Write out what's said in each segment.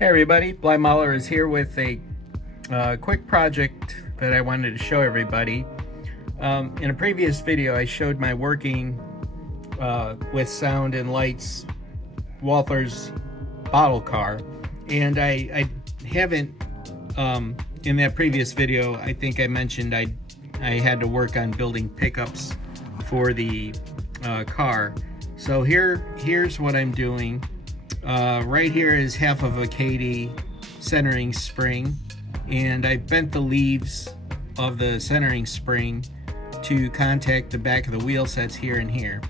Hey everybody, Bly Mahler is here with a quick project that I wanted to show everybody. In a previous video I showed my working with sound and lights Walther's bottle car, and I haven't, in that previous video I think I mentioned I had to work on building pickups for the car. So here's what I'm doing. Right here is half of a KD centering spring, and I bent the leaves of the centering spring to contact the back of the wheel sets here and here.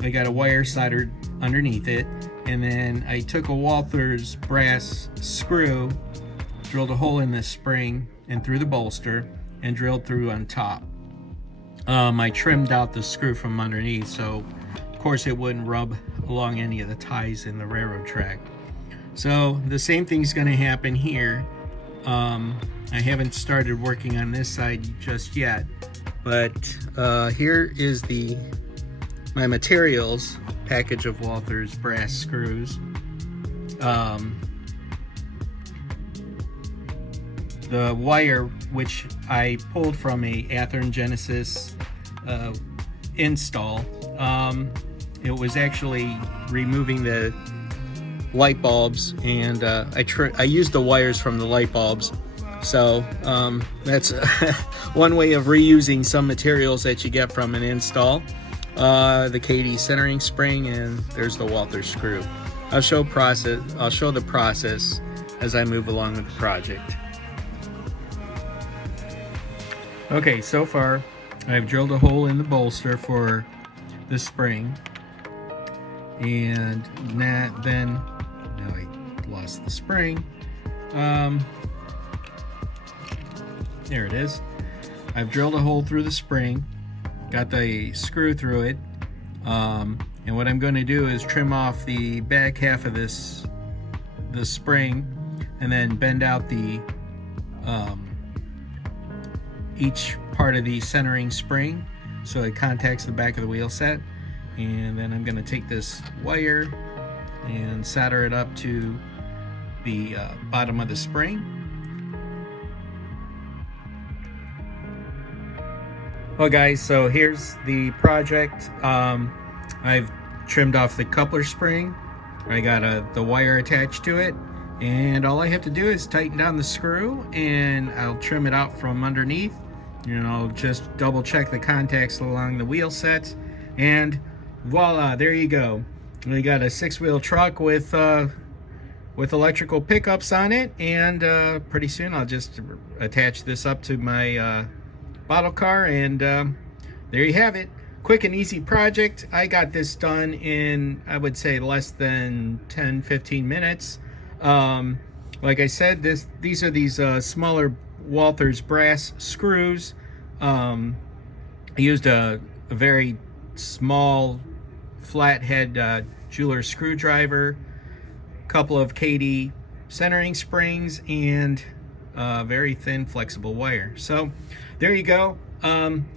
I got a wire soldered underneath it, and then I took a Walther's brass screw, drilled a hole in this spring and through the bolster, and drilled through on top. I trimmed out the screw from underneath, so of course it wouldn't rub along any of the ties in the railroad track. So the same thing's going to happen here. I haven't started working on this side just yet, but here is my materials package of Walther's brass screws. The wire, which I pulled from a Athearn Genesis install, it was actually removing the light bulbs, and I used the wires from the light bulbs. So that's one way of reusing some materials that you get from an install. The KD centering spring, and there's the Walther screw. I'll show the process as I move along with the project. Okay, so far I've drilled a hole in the bolster for the spring, and now I lost the spring. There it is. I've drilled a hole through the spring, got the screw through it, and what I'm going to do is trim off the back half of the spring, and then bend out each part of the centering spring so it contacts the back of the wheel set. And then I'm going to take this wire and solder it up to the bottom of the spring. Well guys, so here's the project. I've trimmed off the coupler spring. I got the wire attached to it, and all I have to do is tighten down the screw, and I'll trim it out from underneath. I'll just double check the contacts along the wheel sets, and voila, there you go. We got a 6-wheel truck with electrical pickups on it, and pretty soon I'll just attach this up to my bottle car, and there you have it. Quick and easy project. I got this done in, I would say, less than 10-15 minutes. Like I said, these are smaller Walther's brass screws. I used a very small flathead jeweler screwdriver, couple of KD centering springs, and very thin flexible wire. So there you go.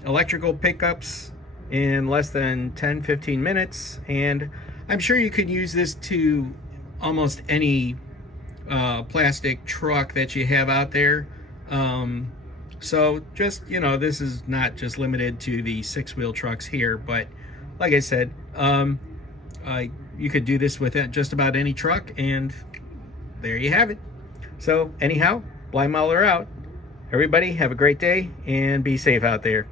Electrical pickups in less than 10-15 minutes, and I'm sure you could use this to almost any plastic truck that you have out there. So just, this is not just limited to the 6-wheel trucks here, but like I said, you could do this with just about any truck, and there you have it. So anyhow, Bly Mahler out. Everybody have a great day and be safe out there.